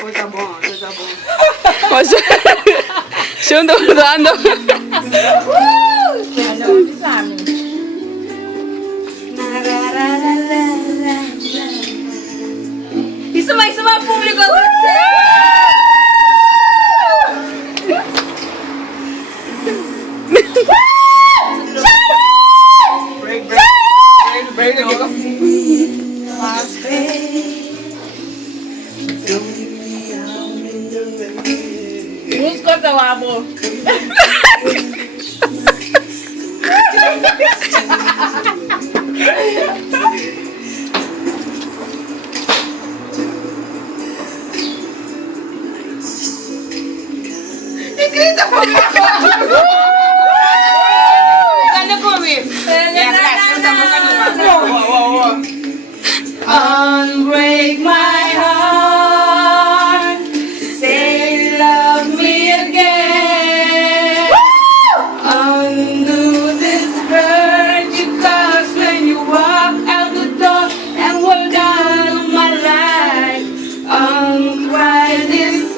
Coisa boa, coisa boa. Mas... Siya dando. Isso vai público agora. Break. Música do amor. Grita comigo. Canta comigo. Unbreak my heart, say love me again. Undo this hurt you caused when you walk out the door and walk down my life. Uncry this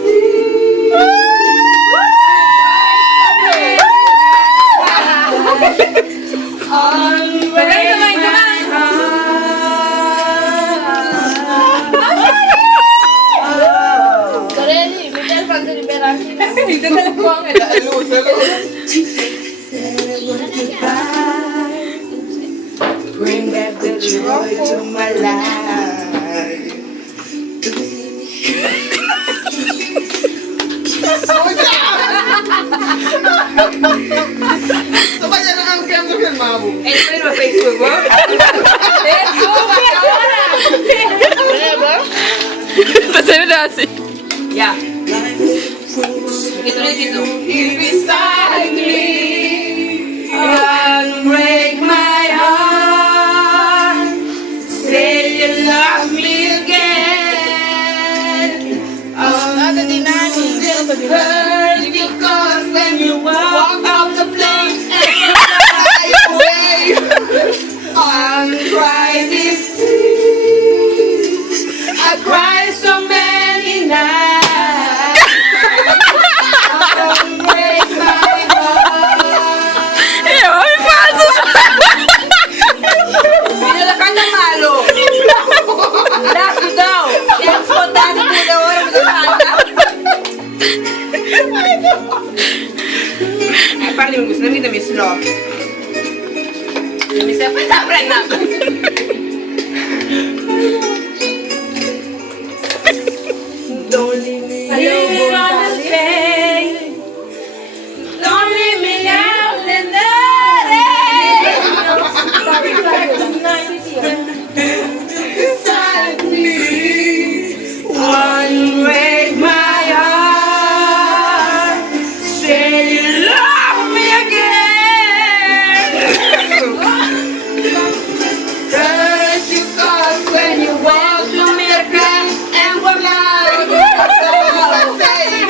bring back the joy to my life. Sabay na ang kaya mamo. Eh, pero Facebook mo? Facebook ahora. Pasal na si. Ya. Ito na dito. Beside me, unbreak my heart, say you love me again. This hurt because when you walk out the place and fly away, uncry these tears. I cry so many nights. Unbreak my heart. Ay, paso siya. Pinalakan na malo. Last daw. Yan, spontane po daw. Ay, parang yung gusto namin na miss lo. Miss na pa tapran na. Don't leave me here on the face. Don't leave me out in the rain. Beside me, unbreak my heart, say you love me again. Hurt you cause when you walk to me again and we're out. Don't say